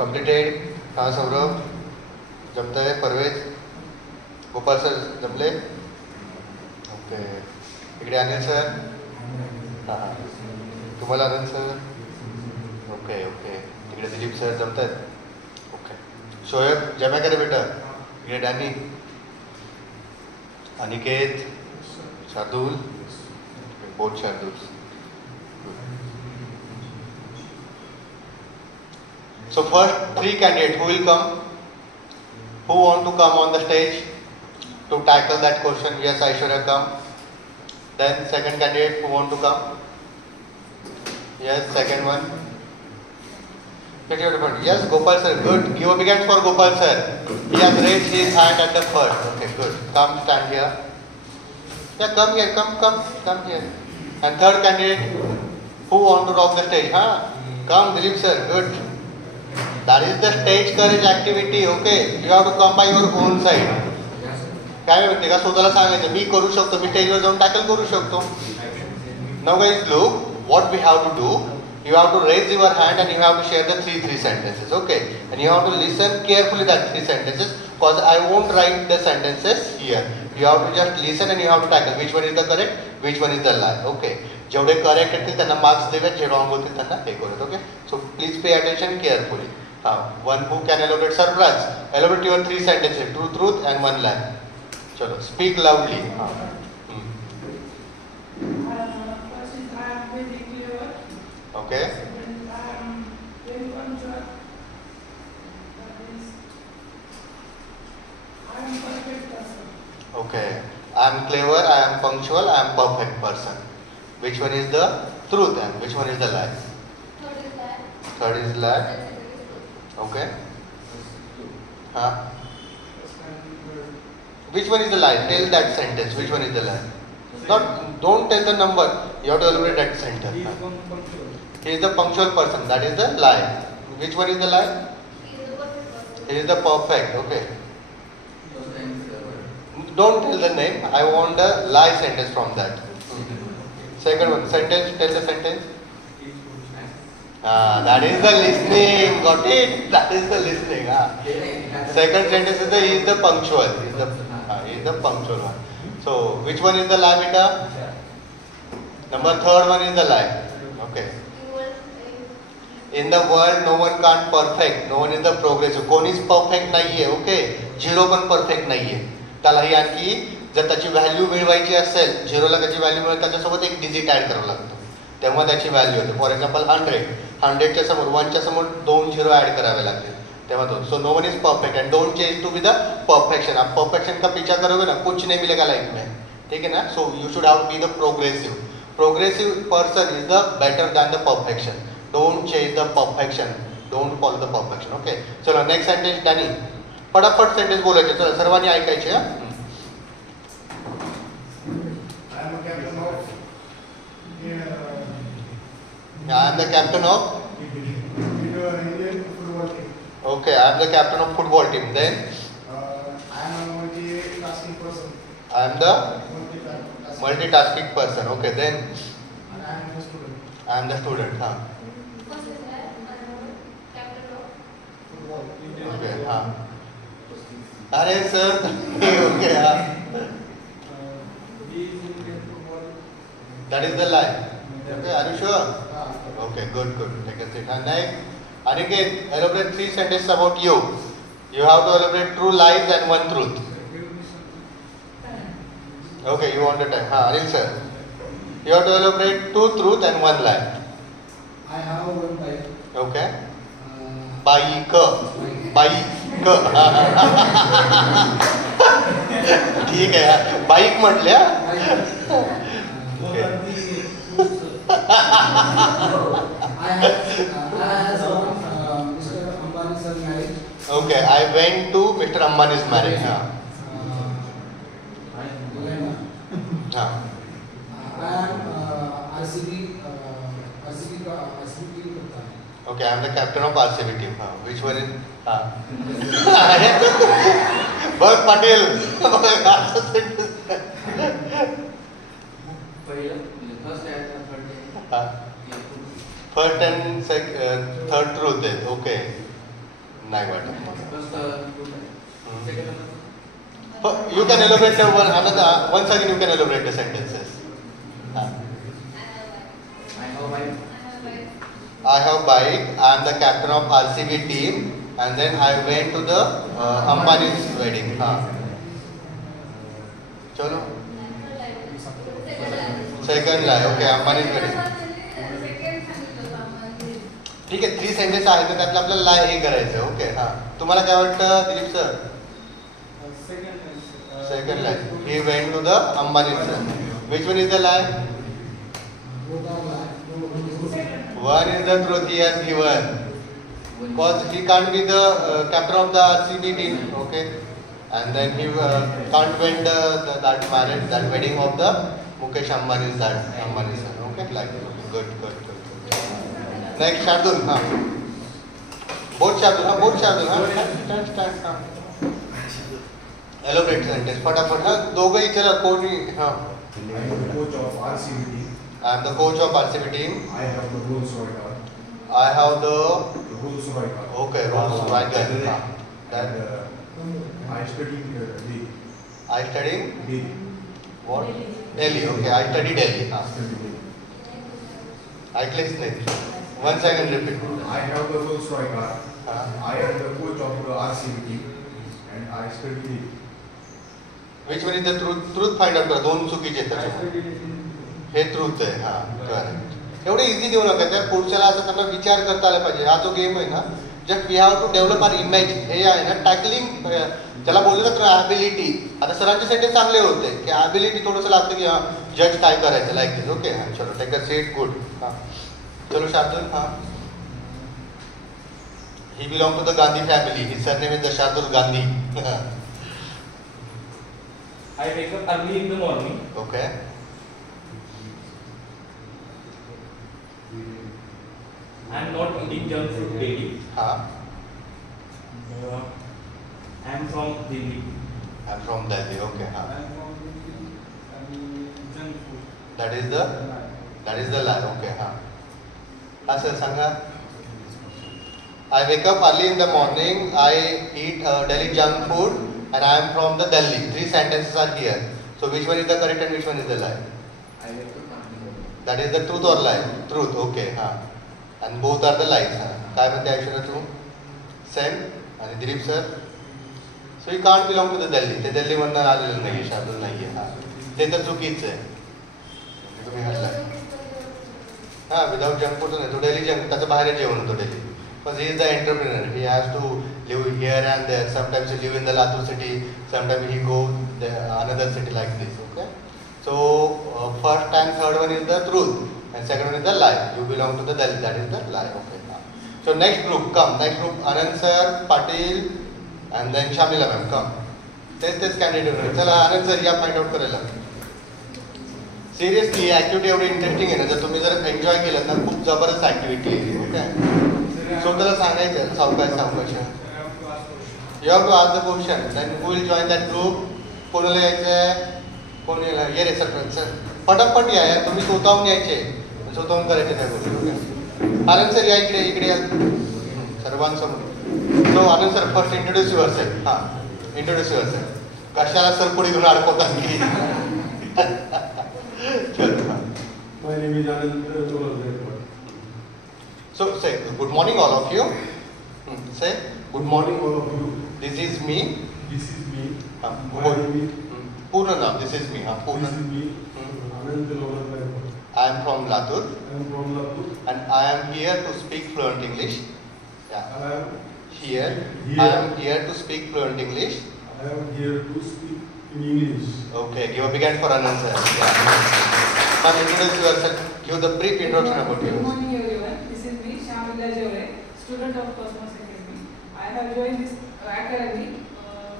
कम्प्लिटेड. हाँ सौरभ जमतंय. परवेज, गोपाल सर जमले. ओके. इकडे अनिल सर. हां हां. तुम्हाला अनिल सर. Okay okay. इकडे दिलीप सर जमत आहेत. ओके. शोएब जमा करे बेटा. इकडे डॅनी, अनिकेत, शार्दूल, बोथ शार्दूल. So first 3 candidates who will come, who want to come on the stage to tackle that question. Yes, Aishwarya come. Then second candidate who want to come. Yes, second one. Yes, Gopal sir, good. Give a big hand for Gopal sir. He has raised his hand at the first. Okay, good. Come stand here. Yeah, come here, come here. And third candidate who want to rock the stage, huh? Come, Dilip sir, good. That is the stage courage activity. Okay, you have to come by your own side. काय म्हणते का स्वतःला सांगायचं मी करू शकतो, मी स्टेजवर जाऊन टॅकल करू शकतो. Now guys, look what we have to do. You have to raise your hand and you have to share the three sentences. Okay, and you have to listen carefully that 3 sentences because I won't write the sentences here. You have to just listen and you have to tackle which one is the correct, which one is the lie. Okay, जेवढे करेक्ट आहेत त्यांना मार्क्स देऊयात, जे रॉंग होतील त्यांना हे करूयात. Okay, so please pay attention carefully. One who can elaborate. Sarfraz, elaborate your 3 sentences, 2 truth and 1 lie. Chalo, speak loudly. First is I am very clever. Okay. Second, I am very punctual. That is, I am perfect person. Okay. I am clever, I am punctual, I am perfect person. Which one is the truth and which one is the lie? Third is lie. Third is lie. Okay. Huh? Which one is the lie? Tell that sentence. Which one is the lie? Don't tell the number. You have to elaborate that sentence. He is the punctual person. That is the lie. Which one is the lie? He is the perfect. Okay. Don't tell the name. I want a lie sentence from that. Second one. Sentence. Tell the sentence. That is the listening. Got it? That is the listening. Second sentence is he is the punctual. He is the punctual one. So which one is the lie, beta? Number third one is the lie. Okay. In the world, no one can't perfect. No one is the progressive. कोणीच perfect नाहीये. Okay. Zero पण perfect नाहीये. त्यालाही आणखी जर त्याची व्हॅल्यू मिळवायची असेल, झिरोला त्याची व्हॅल्यू मिळेल त्याच्यासोबत एक डिजिट ऍड करावं लागतं, तेव्हा त्याची व्हॅल्यू होते. फॉर एक्झाम्पल 100च्या समोर 1च्या समोर 2 झिरो ऍड करावे लागतील तेव्हा तो. So no one is perfect and don't change to be the perfection. आप परफेक्शन का पीछा करोगे ना कुछ नहीं मिलेगा लाइफ में. ठीक है ना. सो you should have be the progressive. Progressive person is the better than the perfection. Don't change the perfection. Don't follow the perfection. Okay. चलो नेक्स्ट सेंटेन्स डॅनी. पटापट सेंटेन्स बोलायचे. चला सर्वांनी ऐकायचे. I am the captain of Indian football team. Okay, I am the captain of football team. Then I am a multitasking person. I am the multitasking person. Okay, then And I am a student. I am the student. हाँ. First is lie. Captain of Football. Okay, हाँ. अरे sir. Okay, हाँ. That is the lie. Okay, are you sure? Okay, good. Take a seat. And next, Aniket, elaborate 3 sentences about you. You have to elaborate 2 lies and 1 truth. Okay, you want the time. Anil sir. You have to elaborate 2 truth and 1 lie. I have one bike. Okay. Bike. ठीक आहे. बाईक म्हटल्या. I have Mr. Ambani's marriage. Okay, I went to Mr. Ambani's marriage. I am RCB team captain. Okay, I am the captain of RCB team. Which one is? बघ Patil. First and third truth is okay. नाही वाटत मला. Second. You can elaborate the one another. Once again, you can elaborate the sentences. I have a wife. I have bike. I am the captain of RCB team, and then I went to the Ambani's wedding. चलो. Second line. Okay, Ambani's wedding. ठीक आहे, 3 सेंटेन्स आहेत तर त्यातलं आपल्याला लाई हे करायचं. ओके, हां. तुम्हाला काय वाटतं Dilip sir? Second line. He went to the Ambani's. Which one is the lie? One is the truth he has given. Because he can't be the captain of the RCB team. Okay. And then he can't win that marriage, that wedding of the Mukesh Ambani's son. Okay. Like good. Next Shardul. Both Shardul. Start. Elaborate sentence. फटाफट हाँ दोघंही चला कोणी हाँ. I am the coach of RCB team. I am the coach of RCB team. I have the Rolls Royce car. I have the Rolls Royce car. okay Rolls Royce car. And I study Delhi. I study Delhi. what? Delhi. Okay, I study Delhi. हाँ. Study Delhi. ऐकलेच नाही. Once again repeat. I have the Rolls Royce car. हाँ. I am the coach of the RCB team. And I study Delhi. Which one is the truth? Truth find out करा. दोन चुकीचे आहेत त्याच्यामध्ये. हे ट्रूथ आहे. हाँ, करेक्ट. एवढे इझी देऊ नका. त्या पुढच्याला असं त्यांना विचार करता आला पाहिजे. हा जो गेम आहे ना, just we have to develop our image. हे आहे ना टॅकलिंग, त्याला बोललं जातं ना ॲबिलिटी. आता सरांचे सेंटेन्स चांगले होते की ॲबिलिटी थोडंसं लागतं की हां जज काय करायचं लाईक दिस. ओके, हां चलो टेक अ सीट. गुड. हां चलो शार्दुल. हां, he belong to the Gandhi family. His surname is the Shardul Gandhi. I wake up early in the morning. Okay. I am not eating junk food daily. Huh? I am from Delhi. I'm from Delhi. Okay. Huh? junk food. That is the lie. Okay. Huh? Sir, Sangha. I wake up early in the morning. I eat Delhi junk food, and I am from the Delhi. 3 sentences are here. So which one is the correct and which one is the lie? I wake up early. That is the truth or lie? Truth. Okay. Huh? And both are the lies. Huh? काय म्हणते ऐश्वर्या तू? Same. आणि Dilip sir? So you can't belong to the Delhi. ते दिल्लीमधनं आलेलं नाही, शार्दूल नाही आहे. हां, ते तर चुकीचं आहे. तुम्ही हल्ला. हां, विदाउट जंक फूड नाही. तो डेली जंक, त्याचं बाहेर जेवण होतं daily. Because he is the entrepreneur. He has to live here and there. Sometimes he live in the Latur city. Sometimes he go another city like this. Okay. So first and third one is the truth, and second one is the lie. You belong to the Delhi. That is the lie. Okay. So next group, come. Next group, Anand sir, Patil, and then Shamila ma'am. Come. This candidate. चला आनंद सर या find out करायला. Seriously activity एवढी इंटरेस्टिंग आहे ना, जर तुम्ही जर एन्जॉय केलं ना, खूप जबरदस्त ऍक्टिव्हिटी आहे. ओके. स्वतःला सांगायचं सावकाश. You have to ask the question. Then who will join that group. कोणाला यायचं आहे, कोण ये रे सर पटापट या. तुम्ही स्वतःहून यायचे, स्वतःहून करायचे त्या गोष्टी. आनंद सर या इकडे या सर्वांसमोर. So Anand sir first introduce yourself. हां, इंट्रोड्यूस युअर सेल्फ. कशाला सर पुढे घेऊन अडकवतात की. My name is Anand. So say good morning all of you. Say Good morning all of you. this is me. This is me. हाँ, My बोल. name is पूर्ण नाम. This is me. हाँ, This पूर्ण. is me. Anand Lonagar. I am from Latur I am from Latur. and I am here to speak fluent English. Yeah. I am Here. Here. I am here to speak fluent English. here to speak in English. Okay. Give a big hand for Anand sir. Yeah. Now introduce yourself. Give the brief introduction about Good you. morning everyone. This is me, Shamila Jore, student of Cosmos Academy. I have joined this academy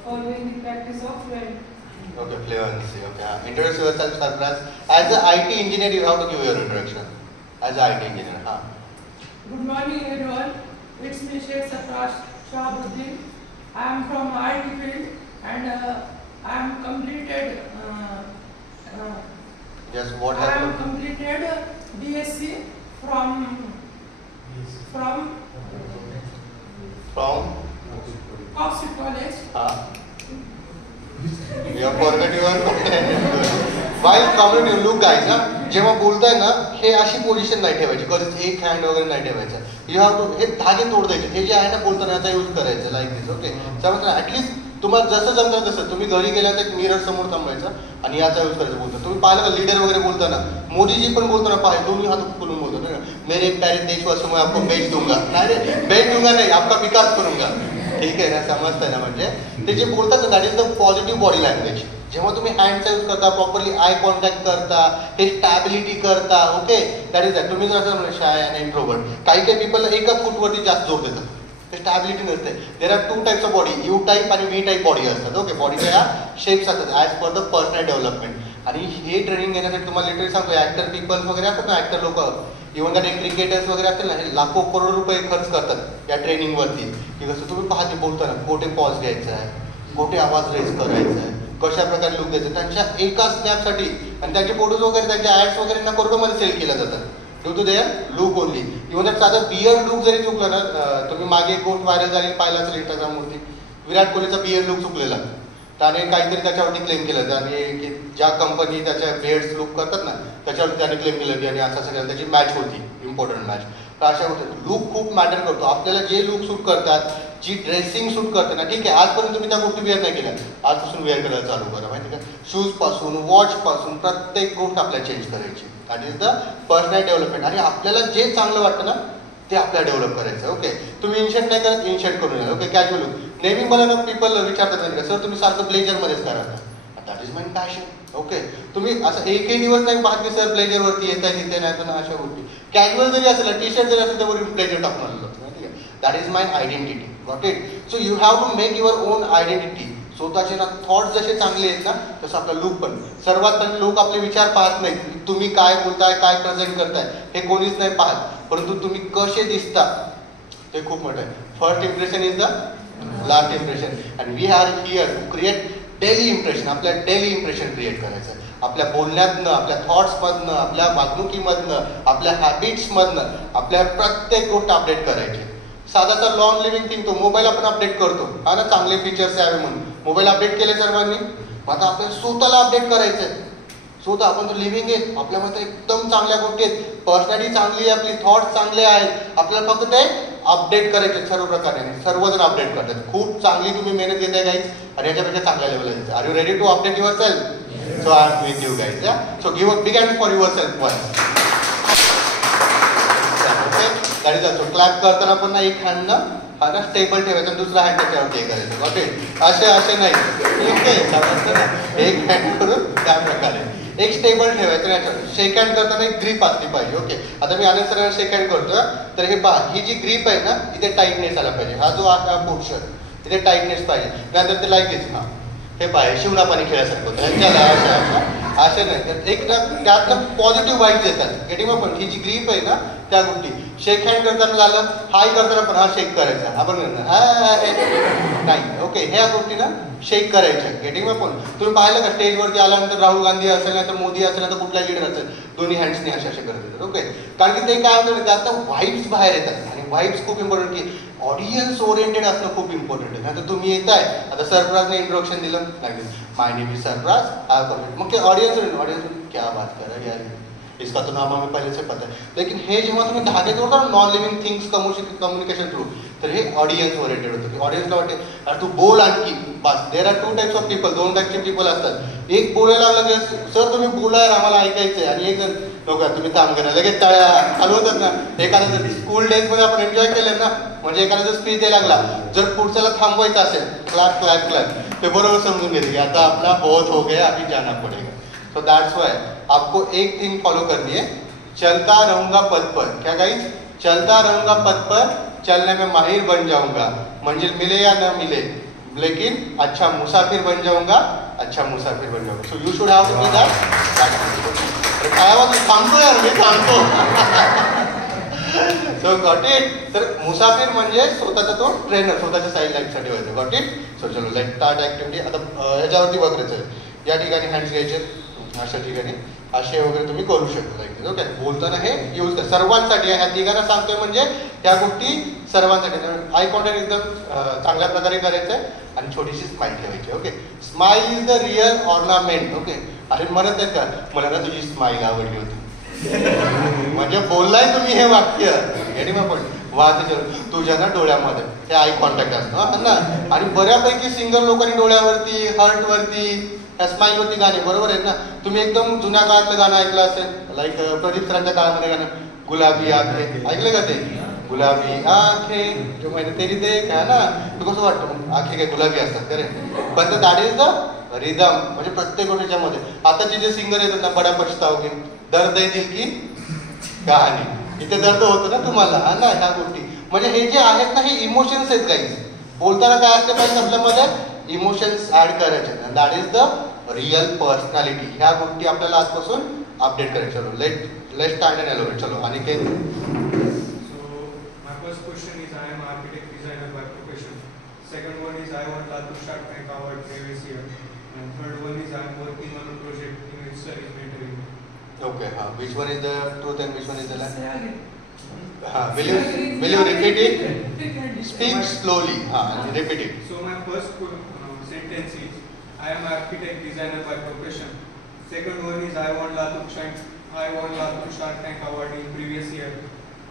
following the practice of fluent. Okay. Fluency. Okay. Introduce yourself, Sarfraz. As an IT engineer, you have to give your introduction. As an IT engineer. हाँ. Good morning everyone. It's me Sheikh Sarfraz Shahabuddin. I am from IT field and I am completed. Just what I am happened? completed BSc from From Coxit College. You have forgot your while communicating, look guys, जेव्हा बोलताय ना हे अशी पोझिशन नाही ठेवायची, कधीच एक हँड वगैरे नाही ठेवायचं. यू हॅव टू हे धागे तोड द्यायचे. हे जे आहे ना बोलताना याचा यूज करायचं लाईक दिस. ओके, समजलं? ऍटलीस्ट तुम्हाला जसं जमतं तसं तुम्ही घरी गेल्यानंतर एक मिरर समोर थांबायचं आणि याचा यूज करायचा बोलतो. तुम्ही पाहिलं का लीडर वगैरे बोलताना, मोदीजी पण बोलताना पाहिजे दोन्ही हात खोलून बोलतात. मेरे प्यारे देशवासी मैं आपको बेच दूंगा. नाही रे, बेच दूंगा नाही, आपका विकास करूंगा. ठीक आहे ना, समजतंय ना? म्हणजे ते जे बोलतात ना that is the positive body language. जेव्हा तुम्ही हँडचा यूज करता, प्रॉपरली आय कॉन्टॅक्ट करता, हे स्टॅबिलिटी करता, ओके, दॅट इज दॅट. तुम्ही जर असं म्हणजे शाय आणि इंट्रोवर्ट, काही काही पीपलला एकाच फूटवरती जास्त जोर देतात, ते स्टॅबिलिटी नसते. There are 2 types of body, you type आणि व्ही टाईप बॉडी असतात. ओके, बॉडीच्या ह्या शेप्स असतात as per the personal development. आणि हे ट्रेनिंग घेण्यासाठी तुम्हाला लिटरली सांगतो, ॲक्टर पीपल्स वगैरे असतात ना, ॲक्टर लोक, इव्हन का क्रिकेटर्स वगैरे असतील ना, हे लाखो करोड रुपये खर्च करतात या ट्रेनिंगवरती. की कसं तुम्ही पाहते बोलताना कोठे पॉज घ्यायचा आहे, कोठे आवाज रेज करायचा आहे, कशा प्रकारे लुक द्यायचं, त्यांच्या एका स्नॅपसाठी. आणि त्यांचे फोटोज वगैरे, त्यांच्या ॲड्स वगैरे ना करोडोमध्ये सेल केल्या जातात due to their look only. Even साधं बिअर लुक जरी चुकलं ना, तुम्ही मागे एक गोष्ट व्हायरल झाली पाहिलं असेल इंस्टाग्रामवरती, विराट कोहलीचा बिअर लुक चुकलेला, त्याने काहीतरी त्याच्यावरती क्लेम केलं. आणि की ज्या कंपनी त्याच्या बेड्स लुक करतात ना त्याच्यावरती त्याने क्लेम केलं की आणि असं सगळं त्याची मॅच होती, इम्पॉर्टंट मॅच. तर अशा गोष्टी लुक खूप मॅटर करतो. आपल्याला जे लुक सूट करतात, जी ड्रेसिंग सूट करते ना, ठीक आहे, आजपर्यंत तुम्ही त्या गोष्टी वेअर नाही केल्या, आजपासून वेअर करायला चालू करा. माहिती का, शूजपासून वॉचपासून प्रत्येक गोष्ट आपल्याला चेंज करायची. That is the personal development. आणि आपल्याला जे चांगलं वाटतं ना ते आपल्याला डेव्हलप करायचं. ओके, तुम्ही इन्शर्ट नाही करत, इन्शर्ट करून या. Okay, casual look. नेहमी मला ना पीपल विचारतात नाही का, सर तुम्ही सारखं ब्लेजरमध्येच करा. That is my passion. Okay, तुम्ही असं एकही दिवस नाही पाहत की सर ब्लेजरवरती येत आहे तिथे नाही तर ना अशा गोष्टी. कॅज्युअल जरी असेल, टी शर्ट जरी असेल त्यावर ब्लेजर टाकून आलेलं होतं. माहिती आहे, that is my identity. Got it? So you have to make your own identity. स्वतःचे ना थॉट्स जसे चांगले आहेत ना तसं आपला लुक पण. सर्वात पहिले लोक आपले विचार पाहत नाहीत, तुम्ही काय बोलताय, काय प्रेझेंट करताय हे कोणीच नाही पाहत, परंतु तुम्ही कसे दिसता ते खूप मोठं आहे. First impression is the last impression. And we are here to create daily impression. आपल्या डेली इम्प्रेशन क्रिएट करायचं आपल्या बोलण्यातनं, आपल्या थॉट्समधनं, आपल्या वागणुकीमधनं, आपल्या हॅबिट्समधनं. आपल्या प्रत्येक गोष्ट अपडेट करायची. साधाचा लॉंग लिव्हिंग थिंग तो मोबाईल आपण अपडेट करतो हा ना, चांगले फीचर्स यावे म्हणून मोबाईल अपडेट केले सर्वांनी. आता आपल्याला स्वतःला अपडेट करायचं आहे. स्वतः आपण तर लिव्हिंग आहे, आपल्यामध्ये एकदम चांगल्या गोष्टी आहेत, पर्सनॅलिटी चांगली आहे, आपली थॉट्स चांगले आहेत, आपल्याला फक्त ते अपडेट करायचे सर्व प्रकारे. सर्वजण अपडेट करतात. खूप चांगली तुम्ही मेहनत घेताय गाईज आणि याच्यापेक्षा चांगल्या लेवलला जायचं. Are you ready to update yourself? So I am with you guys. So give a big hand for yourself one. That is also. Clap करताना पण ना एक हँड हा ना स्टेबल ठेवायचा, दुसरा हँड त्याच्यावरती हे करायचं. ओके, असे नाही, ठीक आहे, समजतं ना? एक हँड करून त्या प्रकारे एक स्टेबल ठेवायचं. याच्यावर शेक हँड करताना एक ग्रीप असली पाहिजे. ओके, आता मी आनंद सरांना शेक हँड करतोय तर हे पहा, ही जी ग्रीप आहे ना इथे टाईटनेस आला पाहिजे. हा जो हा पोर्शन इथे टाईटनेस पाहिजे. त्यानंतर ते लाईक दिस. हा हे पाहिजे शिवणा पाणी खेळायसारखं ह्यांच्याला असे नाही तर एक त्यातनं पॉझिटिव्ह वाईब्स येतात. गेटिंग पण ही जी ग्रीप आहे ना त्या गोष्टी. शेक हँड करताना झालं, हाय करताना पण हा शेक करायचा, आपण नाही. ओके, ह्या गोष्टी ना शेक करायच्या. गेटिंग पण तुम्ही पाहिलं का स्टेजवरती आल्यानंतर राहुल गांधी असेल नाही तर मोदी असेल नाही तर कुठला लीडर असेल, दोन्ही हँड्सनी असे करत येतात. ओके, कारण की ते काय होतं त्यातनं व्हाईब्स बाहेर येतात. आणि व्हाईब्स खूप इम्पॉर्टंट की ऑडियन्स ओरिएंटेड असणं खूप इम्पॉर्टंट आहे. आता तुम्ही येत आहे, आता सरफराजने इंट्रोडक्शन दिलं नाही, my name is Sarfaraz, I perfect. मग ते ऑडियन्स क्या बात कर रहा है यार, इसका तो नाम हमें पहले से पता है. लेकिन हे जेव्हा तुम्ही धागे जोडता non living things communication through, तर हे ऑडियन्स ओरिएंटेड होतं. की ऑडियन्सला वाटते अरे तू बोल आणखी बस. There are 2 types of people, 2 टाईपचे पीपल असतात. एक बोलायला लागलं सर तुम्ही बोलाय आम्हाला ऐकायचंय, आणि एक जण लोक तुम्ही काम करा लगेच टाळ्या चालू होतात ना. एखादा जर स्कूल डेजमध्ये आपण एन्जॉय केलं ना, म्हणजे एखादा जर स्पीच द्यायला लागला, जर पुढच्याला थांबवायचं असेल क्लॅप क्लॅप क्लॅप, ते बरोबर समजून घेते की आता आपला बहुत हो गया, अभी जाना पडेगा. सो दैट्स व्हाई आपको एक थिंग फॉलो करनी है, चलता रहूंगा पद पर. क्या गाइस? चलता रहूंगा पद पर, चलने में माहिर बन जाऊंगा. मंजिल मिले या न मिले, लेकिन अच्छा मुसाफिर बन जाऊंगा, अच्छा मुसाफिर बन जाऊंगा. So you should have to be that. काय आवाज सांगतो यार, मी सांगतो. So got it. तर मुसाफिर म्हणजे स्वतःचा तो ट्रेनर, स्वतःच्या साईड लाईफसाठी व्हायचं. Got it. सो चलो लेट स्टार्ट ऍक्टिव्हिटी. आता ह्याच्यावरती बघायचं आहे. या ठिकाणी हँड्स घ्यायचे अशा ठिकाणी, असे वगैरे तुम्ही करू शकता. ओके, बोलताना हे यूज करा सर्वांसाठी. ह्या तिघांना सांगतोय म्हणजे ह्या गोष्टी सर्वांसाठी. आय कॉन्टॅक्ट एकदम चांगल्या प्रकारे करायचं आहे आणि छोटीशी स्माईल ठेवायची. Okay, smile is the real ornament. Okay, अरे म्हणत आहेत का मला ना तुझी स्माईल आवडली होती म्हणजे बोललाय तुम्ही हे वाक्य आणि मग पण वाच तुझ्या ना डोळ्यामध्ये हे आय कॉन्टॅक्ट असतं ना. आणि बऱ्यापैकी सिंगर लोकांनी डोळ्यावरती हर्टवरती ह्या स्माईलवरती गाणे बरोबर आहेत ना. तुम्ही एकदम जुन्या काळातलं गाणं ऐकलं असेल लाईक प्रदीप सरांच्या काळामध्ये गाणं गुलाबी आखे ऐकलं का ते गुलाबी आखे जो मैंने तेरी देख है ना. तू कसं वाटतं आखे काय गुलाबी असतात खरे पण दॅट इज द रिदम. म्हणजे प्रत्येक गोष्टीच्या मध्ये आताचे जे सिंगर येतात ना बड्या पछताओगे दर्द आहे दिल की कहाणी इथे दर्द होतं ना तुम्हाला हा ना. ह्या गोष्टी म्हणजे हे जे आहेत ना हे इमोशन्स आहेत काही. बोलताना काय असलं पाहिजे आपल्यामध्ये इमोशन्स ऍड करायचे आणि that is the real personality. ह्या गोष्टी आपल्याला आजपासून अपडेट करायच्या. चलो लेट स्टार्ट अँड एलोरेट. चलो आणि के So my first question is I am architect designer by profession. Second one is I want Latur Shark Tank Award previous year. And third one is I am working on a project in which sir is mentoring me. Okay हां which one is the truth and which one is the lie. Say again. हां will you repeat it. Repeat and speak slowly. हां repeat it. So my first sentence is I am architect designer by profession. Second one is I want Latur Shark Tank Award in previous year.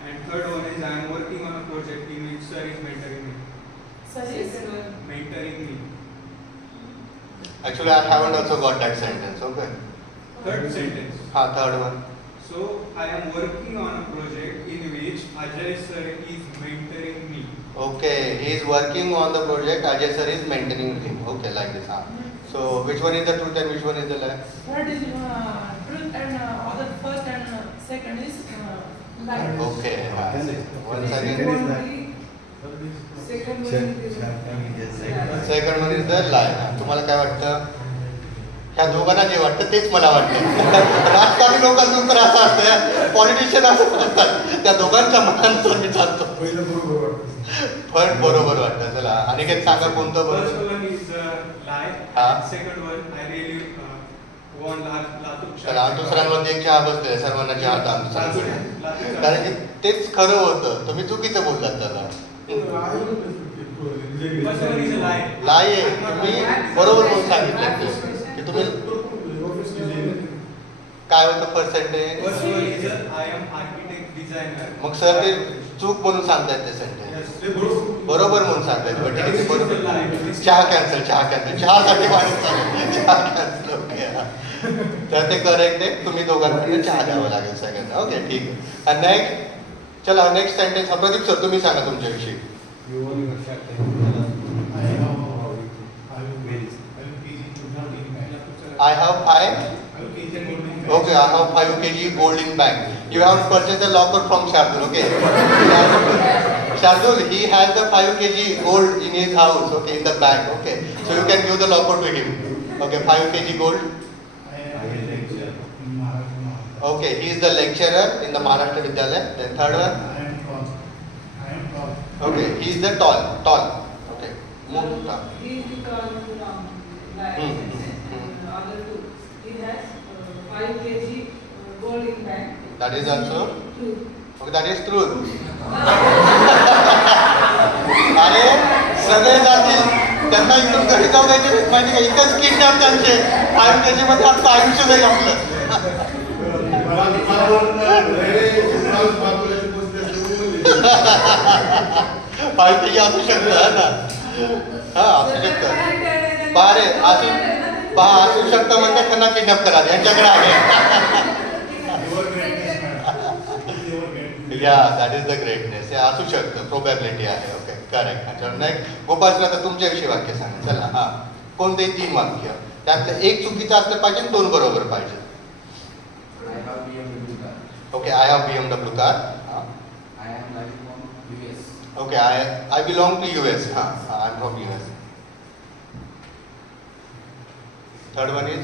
And third one is I am working on a project in which sir is mentoring me. Sir is Mentoring me. Actually, I haven't also got that sentence. Okay. Third sentence. हाँ, third one. So I am working on a project in which Ajay sir is mentoring me. Okay, he is working on the project. Ajay sir is mentoring him. Okay, like this. हाँ. So which one is the truth and which one is the lie? third is truth and other first and second is lie. Okay. हाँ. Once again. Second one is the lie. हाँ. तुम्हाला काय वाटतं? ह्या दोघांना जे वाटतं तेच मला वाटतं. राजकारणी लोकांचं उत्तर असं असतं, पॉलिटिशियन असं असतात. त्या दोघांच्या मनांचं मी चालतो. पण बरोबर वाटतं. चला आणि काही सांगा कोणतं First बरोबर. one is lie. हाँ. Second one I really want Latur Shark चला Tank दुसऱ्यांमध्ये एक चहा बसले सर्वांना चहा दान Award. कारण की तेच खरं होतं. तुम्ही चुकीचं बोललात त्याला. First one is a lie. लाई आहे. तुम्ही बरोबर म्हणून सांगितलं ते की तुम्ही काय होतं percentage. First one is I am architect designer. मग सर ते चूक म्हणून सांगतायत ते सेंटेन्स बरोबर म्हणून सांगतायत. पण ठीक आहे ते बरोबर. चहा कॅन्सल चहासाठी माणूस चहा कॅन्सल. ओके तर ते करेक्ट आहे. तुम्ही दोघांकडे चहा द्यावं लागेल सगळ्यांना. ओके ठीक आहे. नेक्स्ट चला नेक्स्ट सेंटेन्स. प्रदीप सर तुम्ही सांगा तुमच्याविषयी. I have 5 kg gold in bank. You have purchased the locker from Shardul. Okay. Shardul, he has the 5 kg gold in his house. Okay, in the bank. Okay. So you can give the locker to him. Okay, 5 kg gold. Okay, he is the lecturer in the Maharashtra Vidyalaya. Then third one. Okay, he is the tall. Okay. Move down. He is the tall other two. He has 5 kg gold in bank. That is also. True. Okay, that is truth. अरे सगळे जातील त्यांना इकडून घरी जाऊ द्यायचे माहिती का. इथंच किडनॅप त्यांचे 5 kg मध्ये आपलं आयुष्य जाईल आपलं. 5 kg असू शकतं ना. हा असू शकतं. बारे असू शकतं म्हणजे त्यांना किडनॅप करा यांच्याकडे आहे. या दॅट इज द ग्रेटनेस. हे असू शकतं. प्रोबॅबिलिटी आहे. Okay correct. नेक्स्ट गोपाल सर आता तुमच्याविषयी वाक्य सांगा. चला हा कोणतेही 3 वाक्य त्यातलं एक चुकीचं असलं पाहिजे 2 बरोबर पाहिजे. Okay I have BMW car. Okay I belong to US. हां I am from US. Third one is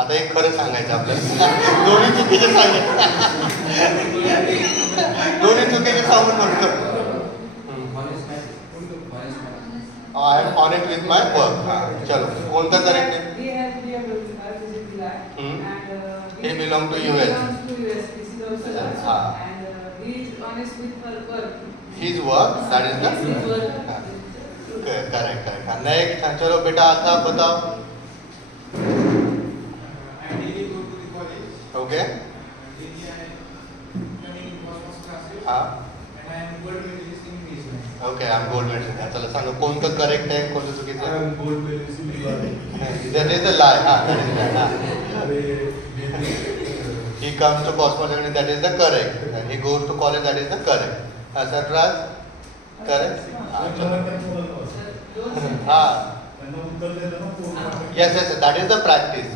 आता एक खरं सांगायचं आपल्याला. दोन्ही चुकीचे सांगायचं. दोन्ही चुकीचे सांगून म्हणतो I am honest with my work. चलो कोणतं करेक्ट आहे. He has BMW car, this is the lie. And belong to US. belongs to US. This is also last. Ah. And he is honest with her work. His work, that is the. His work. Okay, correct. Next, चलो बेटा आता बताओ. I daily go to the college. Okay. Daily I am coming in cosmos classes. हाँ. And I am gold medalist in business. Okay, I'm gold medalist. चला सांगो कोणतं correct आहे कोणतं चुकीचं I आहे. am gold medalist in Bali. That is the lie. that is the lie. He He comes to Cosmos and that is the correct. And he goes to college, that is the correct. Sarfraz? Correct? हाँ. Yes, that is the practice.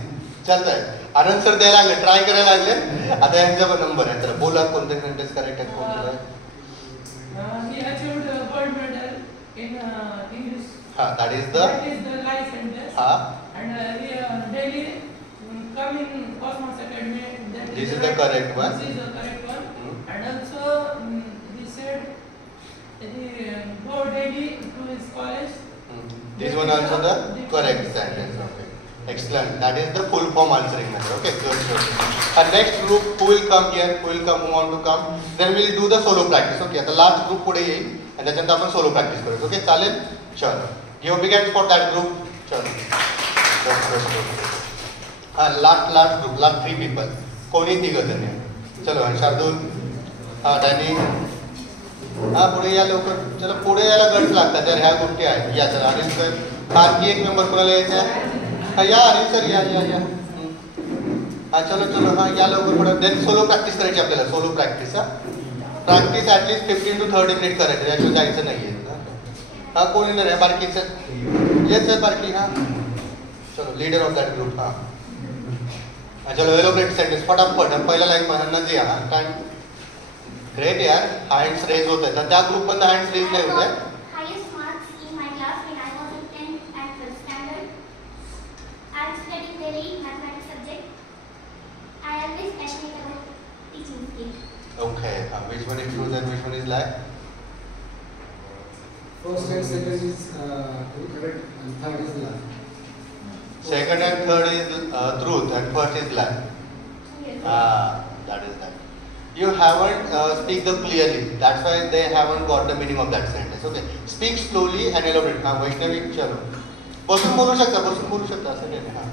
चालतंय. आनंद सर द्यायला लागले, ट्राय करायला लागले. आता यांचा पण नंबर आहे. तर बोला कोणते सेंटेन्स करेक्ट आहे कोणतं आहे. He achieved gold medal in English. हाँ, that is the. That is the life sentence. हाँ. And he daily come in Cosmos Academy. That This is the correct one. This is the correct one. And also he said he go daily to his college. This one also the correct sentence. Okay. Excellent. That is the full form answering method. Okay, good. And next group who will come here? Who will come? Who want to come? Then we will do the solo practice. Okay. आता last group पुढे येईल आणि त्याच्यानंतर आपण solo practice करू. Okay, चालेल? चलो. Give a big hand for that group. चलो. Last group. Last 3 people. कोणी तिघं जण आहे. चलो. शार्दूल. डॅनी. पुढे या लवकर. चला पुढे यायला गट्स लागतात जर ह्या गोष्टी आहेत. या चला अनिल सर. बाकी एक मेंबर कोणाला यायचा आहे? या अनिल सर या. चलो या लवकर पुढे. देन सोलो प्रॅक्टिस करायची आपल्याला. सोलो प्रॅक्टिस प्रॅक्टिस ॲटलीस्ट 15 to 30 मिनिट करायचं. त्याच्यावर जायचं नाहीये. कोणी नाही आहे बारकी सर. येस सर बारकी. चलो लीडर ऑफ दॅट ग्रुप. चलो एलोब्रेट सेंटेन्स फटाफट. पहिला लाईन नदी टाइम. ग्रेट यार. हँड्स रेज होत आहेत. त्या ग्रुप मधनं हँड्स रेज नाही होत आहे. Highest marks in my class when I was in 10th and 12th standard. I am studying daily mathematics subject. I am always passionate about teaching skill. Okay. Which one is true and which one is lie? First and second is correct and third is lie. Second and third is truth and first is lie. Yes. That is that. You haven't speak them clearly. That's why they haven't got the meaning of that sentence. Okay. Speak slowly and elaborate. Vaishnavi, chalo. बसून बोलू शकता असं काही नाही.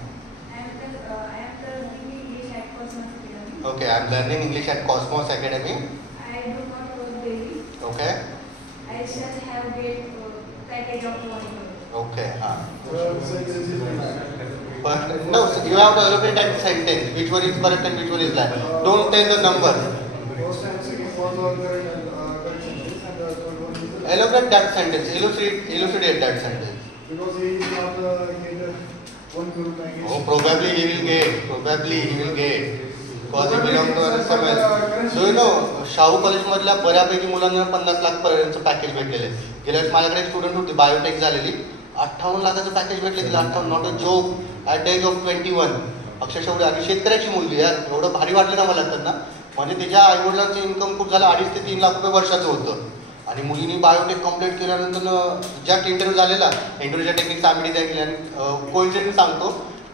Okay, I am learning English at Cosmos Academy. I do not work daily. Okay. I shall have get package of 1 crore. Okay. sentence is lie. But no, you have to elaborate that sentence. Which one is correct and which one is lie. Don't tell the numbers. First and second was all correct and correct sentence and the third one is Elaborate that sentence. Elucidate that sentence. because he is not get 1 crore package. Oh, probably he will get. Because he belongs to RSML. So you know, Shahu कॉलेज मधल्या बऱ्यापैकी मुलांना 50 लाख पर्यंतचं पॅकेज भेटलेले. गेल्या वेळेस माझ्याकडे एक स्टुडंट होती बायोटेक झालेली. 58 लाखाचं पॅकेज भेटले तिला. 58 not a joke. At age of 21. अक्षरशः एवढी आणि शेतकऱ्याची मुलगी यार. एवढं भारी वाटलं ना मला त्यांना. म्हणजे तिच्या आईवडिलांचं इन्कम खूप झालं 2.5 ते 3 लाख रुपये वर्षाचं होतं. आणि मुलींनी बायोटेक कम्प्लीट केल्यानंतर ज्या इंटरव्ह्यू झालेला इंटरव्ह्यूच्या टेक्निक्स आम्ही डिझाईन केली. आणि कोइन्सिडेंट सांगतो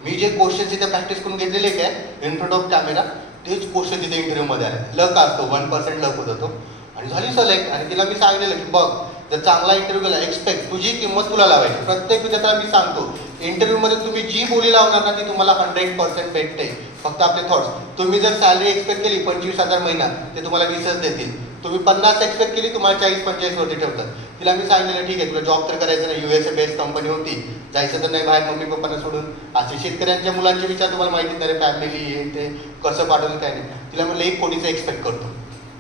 मी जे क्वेश्चन तिथे प्रॅक्टिस करून घेतलेले काय इन फ्रंट ऑफ कॅमेरा तेच क्वेश्चन तिथे इंटरव्ह्यूमध्ये आले. लक असतो 1% लक होता तो. आणि झाली सिलेक्ट. आणि तिला मी सांगितलेलं की बघ जर चांगला इंटरव्ह्यू गेला एक्सपेक्ट तुझी किंमत तुला लावायची. प्रत्येक विद्यार्थ्याला मी सांगतो इंटरव्ह्यूमध्ये तुम्ही जी बोली लावणार ना ती तुम्हाला 100% भेटते. फक्त आपले थॉट्स. तुम्ही जर सॅलरी एक्सपेक्ट केली 25,000 महिना ते तुम्हाला 20च देतील. तुम्ही 50 एक्सपेक्ट केली तुम्हाला 40-45 वरती ठेवतात. तिला मी सांगितलेलं ठीक आहे तुला जॉब तर करायचं नाही. USA बेस्ड कंपनी होती. जायचं तर नाही बाहेर मम्मी पप्पांना सोडून. असे शेतकऱ्यांच्या मुलांचे विचार तुम्हाला माहिती नाही रे फॅमिली हे ते कसं पाठवलं काय नाही. तिला म्हणलं एक कोटीचं एक्सपेक्ट करतो.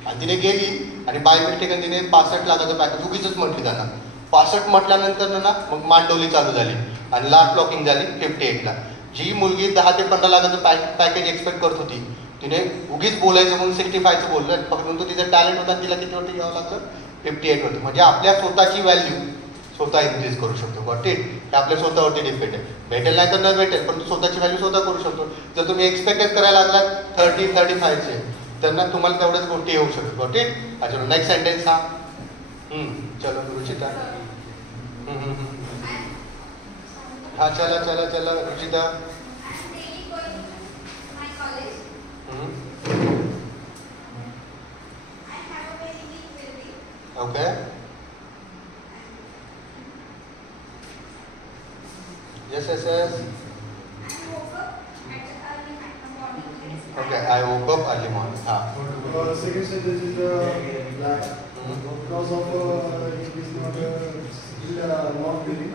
आणि तिने गेली आणि बाय मिस्टेकन तिने 65 लाखाचं पॅकेज उगीच म्हटली त्यांना. 65 म्हटल्यानंतर ना मग मांडवली चालू झाली आणि लास्ट ब्लॉकिंग झाली 58 ला. जी मुलगी 10 ते 15 लाखाचं पॅकेज एक्सपेक्ट करत होती तिने उगीच बोलायचं म्हणून 65चं बोललं. परंतु तिचं टॅलेंट होता तिला किती वरती यावं लागलं 58 होतं. म्हणजे आपल्या स्वतःची व्हॅल्यू स्वतः इन्क्रीज करू शकतो. Got it. हे आपल्या स्वतःवरती डिपेंड आहे. भेटेल नाही तर न भेटेल पण स्वतःची व्हॅल्यू स्वतः करू शकतो. जर तुम्ही एक्सपेक्टेड करायला लागलात 30-35चे त्यांना तुम्हाला तेवढ्याच गोष्टी येऊ शकतात. Got it. अच्छा नेक्स्ट सेंटेन्स हा. चलो रुचिता. हा चला Ruchita. I am daily going to my college. Okay. Yes, yes, yes. Okay, I woke up early morning. Second sentence is black. Because of it is not still not building.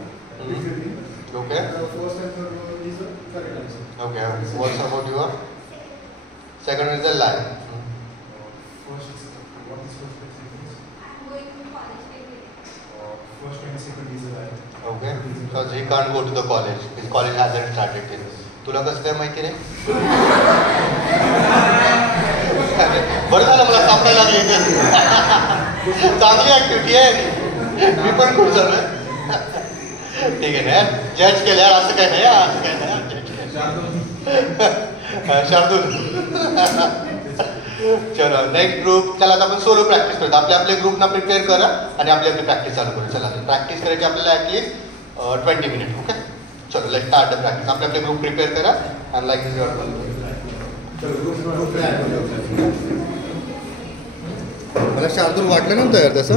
Okay. First and third one is the correct answer. Okay. What's about your? Second is the lie. First is what is first and second? I'm going to college every day. First and second is right. Okay. Because he can't go to the college. His college hasn't started yet. तुला कसं काय माहिती नाही? बरं झालं मला सापडायला लागली इथे. चांगली ऍक्टिव्हिटी आहे. मी पण खूप झालोय. ठीक आहे ना यार, जज केलं यार, असं काय नाही, असं काय नाही शार्दूल. चलो नेक्स्ट ग्रुप. चला आता आपण सोलो प्रॅक्टिस करूया. आपल्या ग्रुपना प्रिपेअर करा आणि आपली प्रॅक्टिस चालू करू. चला प्रॅक्टिस करायची आपल्याला ॲटलिस्ट 20 मिनिट. ओके, चलो लेट्स स्टार्ट द प्रॅक्टिस. आपले ग्रुप प्रिपेअर करा अँड लाईक दिस युअर. मला शार्दूल वाटलं नव्हतं यार तसं.